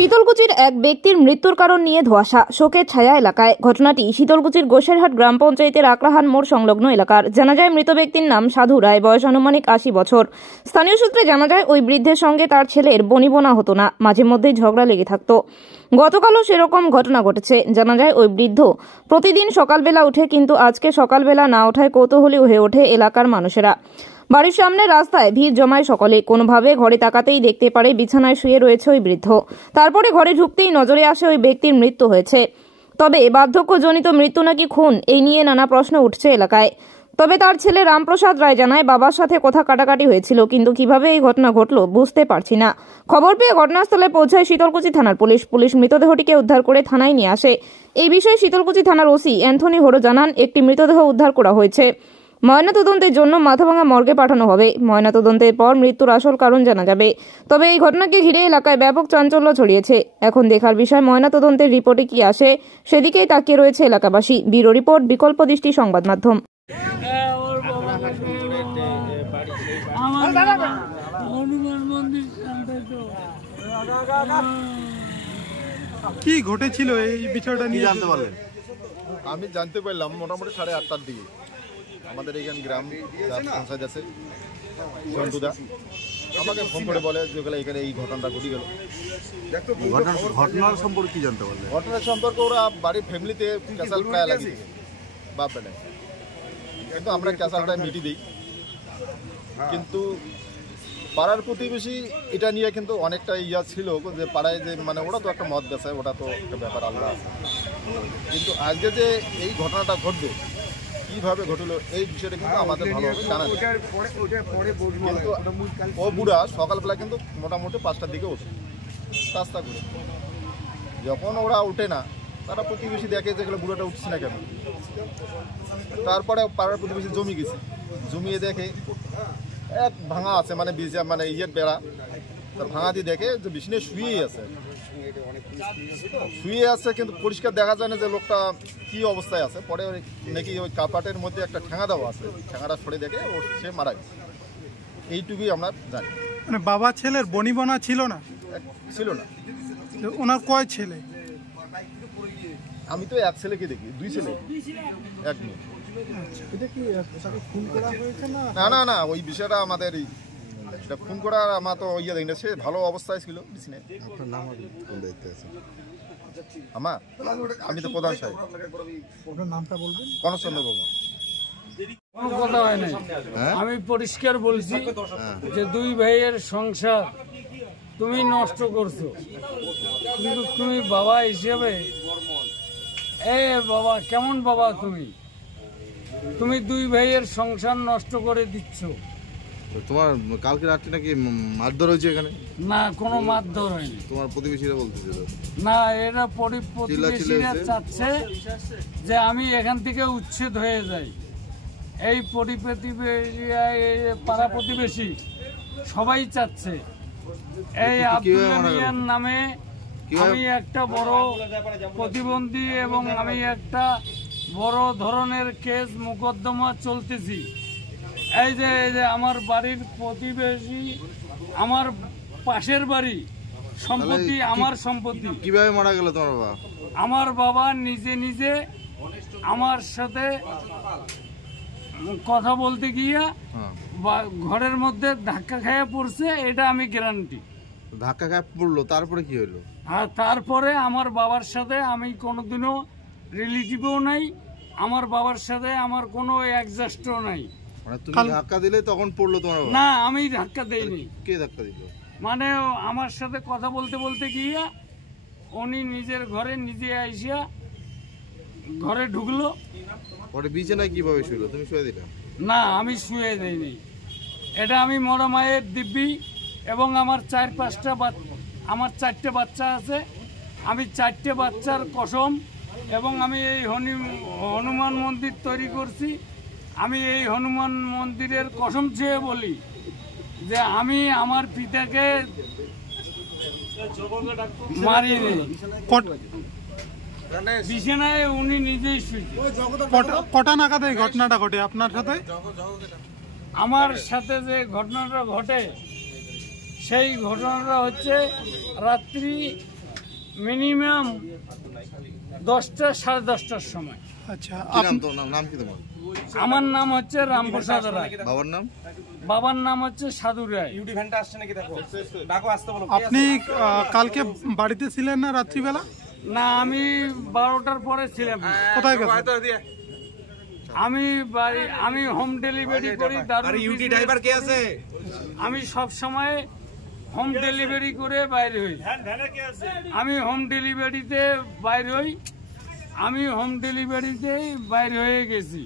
শীতলকুচির এক ব্যক্তির মৃত্যুর কারণ নিয়ে ধোঁয়াশা, শোকের ছায়া এলাকায়। ঘটনাটি শীতলকুচির গোসেরহাট গ্রাম পঞ্চায়েতের আকরাহান মোড় সংলগ্ন এলাকার। জানা যায় মৃত ব্যক্তির নাম সাধু রায়, বয়স আনুমানিক 80 বছর। স্থানীয় সূত্রে জানা যায় ওই বৃদ্ধের সঙ্গে তার ছেলের বনিবনা হতো না, মাঝে মধ্যেই ঝগড়া লেগে থাকতো। গতকালও সেরকম ঘটনা ঘটেছে। জানা যায় ওই বৃদ্ধ প্রতিদিন সকালবেলা উঠে, কিন্তু আজকে সকালবেলা না ওঠায় কৌতূহলী হয়ে ওঠে এলাকার মানুষেরা। বাড়ির সামনে রাস্তায় ভিড় জমায় সকলে। কোনোভাবে ঘরে তাকাতেই দেখতে পারে বিছানায় শুয়ে রয়েছে ওই বৃদ্ধ। তারপরে ঘরে ঢুকতেই নজরে আসে ওই ব্যক্তির মৃত্যু হয়েছে। তবে বার্ধক্যজনিত মৃত্যু নাকি খুন, এই নিয়ে নানা প্রশ্ন উঠছে এলাকায়। তবে তার ছেলে রামপ্রসাদ রায় জানায় বাবার সাথে কথা কাটাকাটি হয়েছিল, কিন্তু কিভাবে এই ঘটনা ঘটলো বুঝতে পারছি না। খবর পেয়ে ঘটনাস্থলে পৌঁছায় শীতলকুচি থানার পুলিশ মৃতদেহটিকে উদ্ধার করে থানায় নিয়ে আসে। এই বিষয়ে শীতলকুচি থানার ওসি অ্যান্থনি হোরো জানান, একটি মৃতদেহ উদ্ধার করা হয়েছে। ময়নাতদন্তের জন্য মাথাভাঙা মর্গে পাঠানো হবে। ময়নাতদন্তের পর মৃত্যুর আসল কারণ জানা যাবে। তবে এই ঘটনাকে ঘিরে এলাকায় ব্যাপক চাঞ্চল্য ছড়িয়েছে। এখন দেখার বিষয় ময়নাতদন্তের রিপোর্টে কি আসে, সেদিকেই তাকিয়ে রয়েছে এলাকাবাসী। ব্যুরো রিপোর্ট, বিকল্প দৃষ্টি সংবাদ মাধ্যম। কি ঘটেছিল এই বিষয়টা নিয়ে জানতে পারলেন? আমি জানতে পারলাম মোটামুটি 8:30টার দিকে আমাদের এখানে গ্রাম পঞ্চায়েত আছে চন্টুদা আমাকে ফোন করে বলে যে এখানে এই ঘটনাটা ঘটে গেল। ঘটনার সম্পর্কে কি জানতে পারলেন? ঘটনার সম্পর্কে ওরা বাড়ির ফ্যামিলিতে ক্যাসাল প্রায় লাগিয়ে বাপ বেটা, কিন্তু আমরা ক্যাসালটা মিটি দিই। কিন্তু পাড়ার প্রতিবেশী এটা নিয়ে কিন্তু অনেকটা ইয়া ছিল যে পাড়ায় যে মানে ওরা তো একটা মদ বেচায়, ওটা তো একটা ব্যাপার আলাদা আছে। কিন্তু আজকে যে এই ঘটনাটা ঘটবে, কিভাবে ঘটলো এই বিষয়টা কিন্তু আমাদের ভালোভাবে জানা নেই। কিন্তু ও বুড়া সকালবেলা কিন্তু মোটামুটি 5টার দিকে ওঠে রাস্তা করে। যখন ওরা ওঠে না, তারা প্রতিবেশী দেখে যেগুলো বুড়াটা উঠছে না কেন। তারপরে পাড়ার প্রতিবেশী জমি গেছে, জমিয়ে দেখে এক ভাঙা আছে, মানে মানে ইয়ের বেড়া, তার ভাঙা দিয়ে দেখে যে বিছানায় শুয়েই আছে, কিন্তু পরিষ্কার দেখা যায় না যে লোকটা কি অবস্থায় আছে। পরে নাকি ওই কাপাটের মধ্যে একটা ঠ্যাঙা দেওয়া আছে, ঠ্যাঙাটা সরে দেখে ও সে মারা গেছে। এইটুকুই আমরা জানি। মানে বাবা ছেলের বনিবনা ছিল না? ছিল না। ওনার কয় ছেলে? আমি তো এক ছেলেকে দেখি, 2 ছেলে 1 মেয়ে। না না না, ওই বিষয়টা আমাদের ফোন করার আমার তো ইয়ে দেখি না, সে ভালো অবস্থায় ছিল। আমার আমি তো প্রধান সাহেব। নামটা বলবেন? কনকচন্দ্র বর্মা। কোনো কথা হয় নাই। আমি পরিষ্কার বলছি যে 2 ভাইয়ের সংসার তুমি নষ্ট করছো, কিন্তু তুমি বাবা হিসেবে বাবা কেমন বাবা তুমি 2 ভাইয়ের সংসার নষ্ট করে দিচ্ছ। তোমার কালকে রাত্রে নাকি মারধর হয়েছে এখানে? না, কোনো মারধর হয়নি। তোমার প্রতিবেশীরা বলতেছে না, এরা প্রতিবেশীরা চাচ্ছে যে আমি এখান থেকে উচ্ছেদ হয়ে যাই। এই পাড়া প্রতিবেশী সবাই চাচ্ছে। এই আব্দুল মিয়ার নামে আমি একটা বড় প্রতিবন্ধী এবং আমি একটা বড় ধরনের কেস মোকদ্দমা চলতেছি। এই যে আমার বাড়ির প্রতিবেশী, আমার পাশের বাড়ি সম্পত্তি, আমার সম্পত্তি। কিভাবে মারা গেল তোমার বাবা? আমার বাবা নিজে আমার সাথে কথা বলতে গিয়া ঘরের মধ্যে ধাক্কা খেয়ে পড়ছে, এটা আমি গ্যারান্টি। ধাক্কা খেয়ে পড়লো, তারপরে কি হলো? আর তারপরে আমার বাবার সাথে আমি কোনোদিনও রিলেটিভও নাই, আমার বাবার সাথে আমার কোনো অ্যাডজাস্টও নাই। মানে তুমি ধাক্কা দিলে তখন পড়লো তোমার বাবা? না, আমি ধাক্কা দেইনি। কে ধাক্কা দিল? মানে আমার সাথে কথা বলতে গিয়া উনি নিজের ঘরে নিজে আইসিয়া ঘরে ঢুকলো। পরে বিছানায় কিভাবে শুলো? তুমি শুয়ে দিলে? না, আমি শুয়ে দেইনি। এটা আমি মরা মায়ের দিব্যি, এবং আমার 4-5টা আমার 4টে বাচ্চা আছে। আমি 4টে বাচ্চার কসম, এবং আমি এই হনুমান মন্দির তৈরি করছি। আমি এই হনুমান মন্দিরের কসম চেয়ে বলি যে আমি আমার পিতাকে মারিনি। বিছানায় উনি নিজেই শুয়েছে। কটা নাগাদ এই ঘটনাটা ঘটে আপনার সাথে? আমার সাথে যে ঘটনাটা ঘটে সেই ঘটনাটা হচ্ছে রাত্রি মিনিমাম 10টা সাড়ে 10টার সময়। আচ্ছা কি নাম তোর নাম কি তোমার? আমার নাম হচ্ছে রামপ্রসাদ রায়, বাবার নাম? বাবার নাম হচ্ছে সাধু রায়। আপনি কালকে বাড়িতে ছিলেন না রাত্রিবেলা? না, আমি 12টার পরে ছিলাম। কোথায় গেছেন? আমি হোম ডেলিভারি করি। ড্রাইভার কে আছে? আমি সব সময় হোম ডেলিভারি করে বাইরে হই। আমি হোম ডেলিভারিতে বাইরে হই। আমি হোম ডেলিভারিতে বাইরে হয়ে গেছি।